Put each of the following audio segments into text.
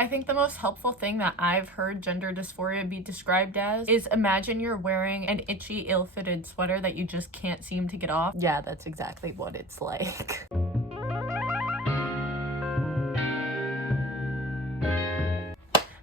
I think the most helpful thing that I've heard gender dysphoria be described as is imagine you're wearing an itchy, ill-fitted sweater that you just can't seem to get off. Yeah, that's exactly what it's like.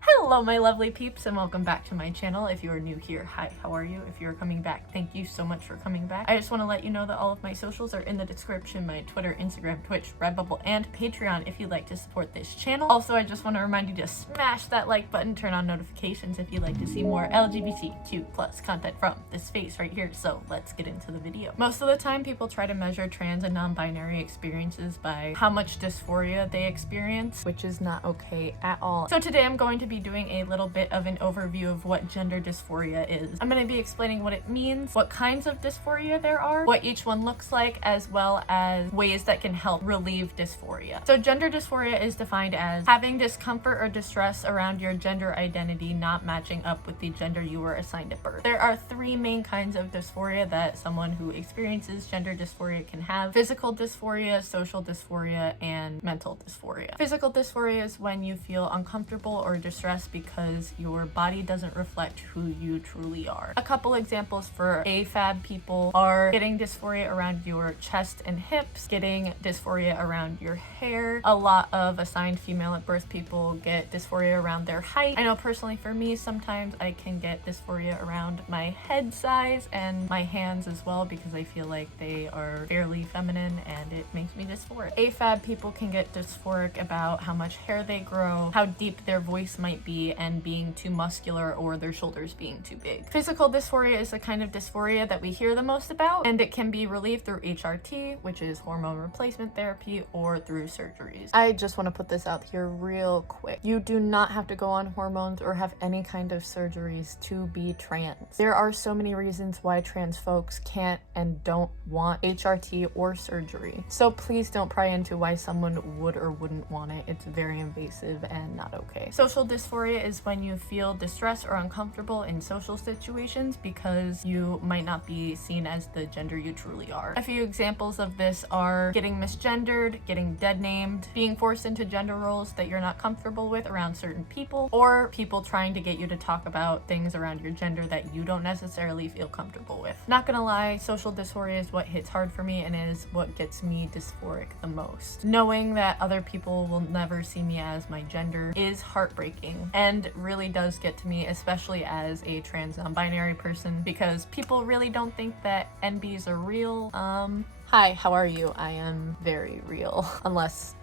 Hello my lovely peeps and welcome back to my channel. If you are new here, hi, how are you? If you're coming back, thank you so much for coming back. I just want to let you know that all of my socials are in the description, my Twitter, Instagram, Twitch, Redbubble, and Patreon if you'd like to support this channel. Also, I just want to remind you to smash that like button, turn on notifications if you'd like to see more LGBTQ+ content from this face right here. So let's get into the video. Most of the time people try to measure trans and non-binary experiences by how much dysphoria they experience, which is not okay at all. So today I'm going to be doing a little bit of an overview of what gender dysphoria is. I'm going to be explaining what it means, what kinds of dysphoria there are, what each one looks like, as well as ways that can help relieve dysphoria. So gender dysphoria is defined as having discomfort or distress around your gender identity not matching up with the gender you were assigned at birth. There are three main kinds of dysphoria that someone who experiences gender dysphoria can have: physical dysphoria, social dysphoria, and mental dysphoria. Physical dysphoria is when you feel uncomfortable or distressed because your body doesn't reflect who you truly are. A couple examples for AFAB people are getting dysphoria around your chest and hips, getting dysphoria around your hair. A lot of assigned female at birth people get dysphoria around their height. I know personally for me, sometimes I can get dysphoria around my head size and my hands as well because I feel like they are fairly feminine and it makes me dysphoric. AFAB people can get dysphoric about how much hair they grow, how deep their voice might be, and being too muscular or their shoulders being too big. Physical dysphoria is the kind of dysphoria that we hear the most about, and it can be relieved through HRT, which is hormone replacement therapy, or through surgeries. I just want to put this out here real quick. You do not have to go on hormones or have any kind of surgeries to be trans. There are so many reasons why trans folks can't and don't want HRT or surgery. So please don't pry into why someone would or wouldn't want it. It's very invasive and not okay. Social dysphoria is when you feel distressed or uncomfortable in social situations because you might not be seen as the gender you truly are. A few examples of this are getting misgendered, getting dead named, being forced into gender roles that you're not comfortable with around certain people, or people trying to get you to talk about things around your gender that you don't necessarily feel comfortable with. Not gonna lie, social dysphoria is what hits hard for me and is what gets me dysphoric the most. Knowing that other people will never see me as my gender is heartbreaking and really does get to me, especially as a trans non-binary person, because people really don't think that NBs are real. Hi, how are you? I am very real. Unless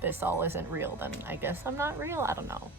this all isn't real, then I guess I'm not real. I don't know.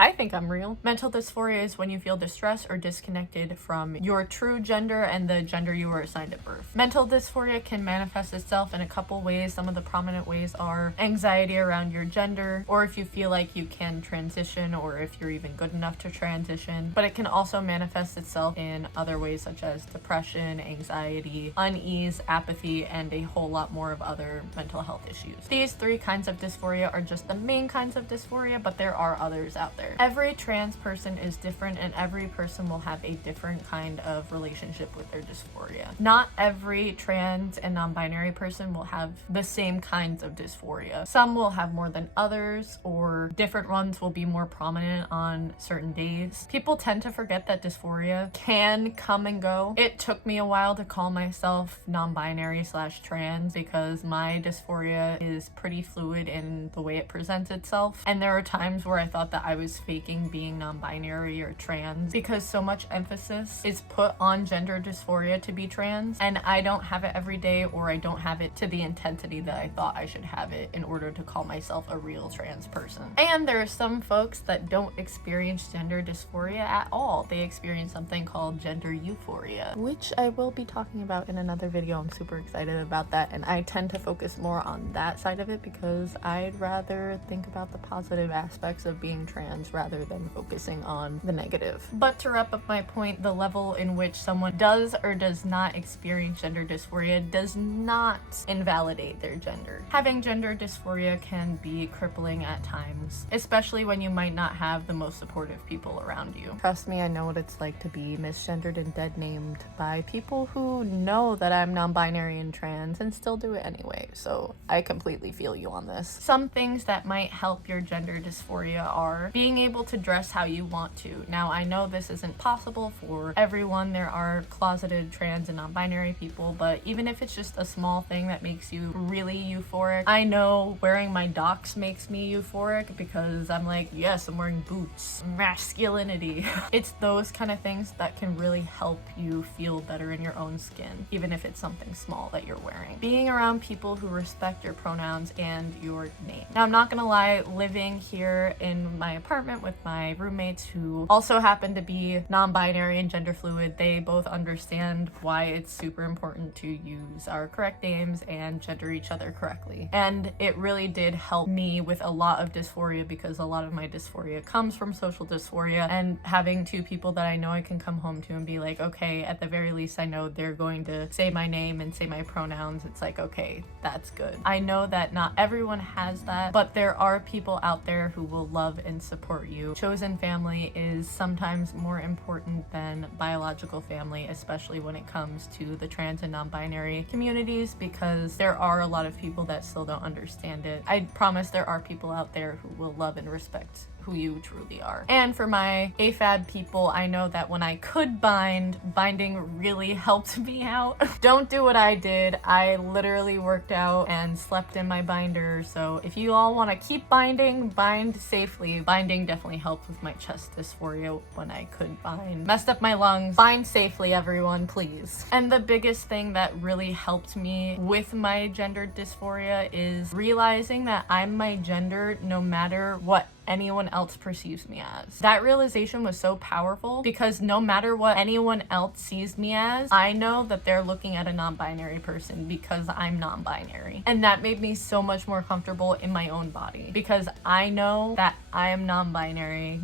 I think I'm real. Mental dysphoria is when you feel distressed or disconnected from your true gender and the gender you were assigned at birth. Mental dysphoria can manifest itself in a couple ways. Some of the prominent ways are anxiety around your gender, or if you feel like you can transition, or if you're even good enough to transition. But it can also manifest itself in other ways such as depression, anxiety, unease, apathy, and a whole lot more of other mental health issues. These three kinds of dysphoria are just the main kinds of dysphoria, but there are others out there. Every trans person is different and every person will have a different kind of relationship with their dysphoria. Not every trans and non-binary person will have the same kinds of dysphoria. Some will have more than others, or different ones will be more prominent on certain days. People tend to forget that dysphoria can come and go. It took me a while to call myself non-binary / trans because my dysphoria is pretty fluid in the way it presents itself. And there are times where I thought that I was faking being non-binary or trans because so much emphasis is put on gender dysphoria to be trans, and I don't have it every day, or I don't have it to the intensity that I thought I should have it in order to call myself a real trans person. And there are some folks that don't experience gender dysphoria at all. They experience something called gender euphoria, which I will be talking about in another video. I'm super excited about that, and I tend to focus more on that side of it because I'd rather think about the positive aspects of being trans things rather than focusing on the negative. But to wrap up my point, the level in which someone does or does not experience gender dysphoria does not invalidate their gender. Having gender dysphoria can be crippling at times, especially when you might not have the most supportive people around you. Trust me, I know what it's like to be misgendered and dead named by people who know that I'm non-binary and trans and still do it anyway, so I completely feel you on this. Some things that might help your gender dysphoria are being able to dress how you want to. Now, I know this isn't possible for everyone. There are closeted trans and non-binary people, but even if it's just a small thing that makes you really euphoric, I know wearing my docs makes me euphoric because I'm like, yes, I'm wearing boots, masculinity. It's those kind of things that can really help you feel better in your own skin, even if it's something small that you're wearing. Being around people who respect your pronouns and your name. Now, I'm not gonna lie, living here in my apartment with my roommates who also happen to be non-binary and gender fluid, they both understand why it's super important to use our correct names and gender each other correctly. And it really did help me with a lot of dysphoria because a lot of my dysphoria comes from social dysphoria, and having two people that I know I can come home to and be like, okay, at the very least I know they're going to say my name and say my pronouns. It's like, okay, that's good. I know that not everyone has that, but there are people out there who will love and support you. Chosen family is sometimes more important than biological family, especially when it comes to the trans and non-binary communities, because there are a lot of people that still don't understand it. I promise there are people out there who will love and respect who you truly are. And for my AFAB people, I know that when I could binding really helped me out. Don't do what I did. I literally worked out and slept in my binder. So if you all want to keep binding, bind safely. Binding definitely helped with my chest dysphoria when I could bind. Messed up my lungs. Bind safely, everyone, please. And the biggest thing that really helped me with my gender dysphoria is realizing that I'm my gender no matter what anyone else perceives me as. That realization was so powerful because no matter what anyone else sees me as, I know that they're looking at a non-binary person because I'm non-binary. And that made me so much more comfortable in my own body because I know that I am non-binary.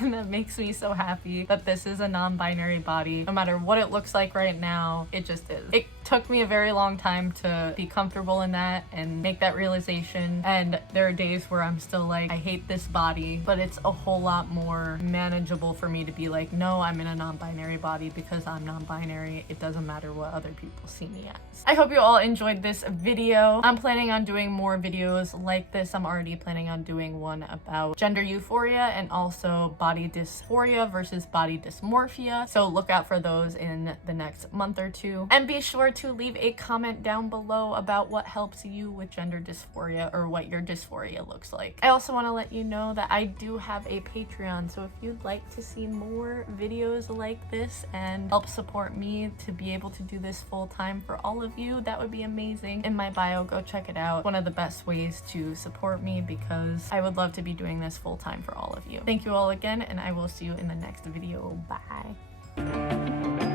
And that makes me so happy that this is a non-binary body. No matter what it looks like right now, it just is. It took me a very long time to be comfortable in that and make that realization. And there are days where I'm still like, I hate this body, but it's a whole lot more manageable for me to be like, no, I'm in a non-binary body because I'm non-binary. It doesn't matter what other people see me as. I hope you all enjoyed this video. I'm planning on doing more videos like this. I'm already planning on doing one about gender euphoria and also body dysphoria versus body dysmorphia. So look out for those in the next month or two. And be sure to leave a comment down below about what helps you with gender dysphoria or what your dysphoria looks like. I also want to let you know that I do have a Patreon, so if you'd like to see more videos like this and help support me to be able to do this full time for all of you, that would be amazing. In my bio, go check it out. One of the best ways to support me because I would love to be doing this full time for all of you. Thank you all again, and I will see you in the next video. Bye.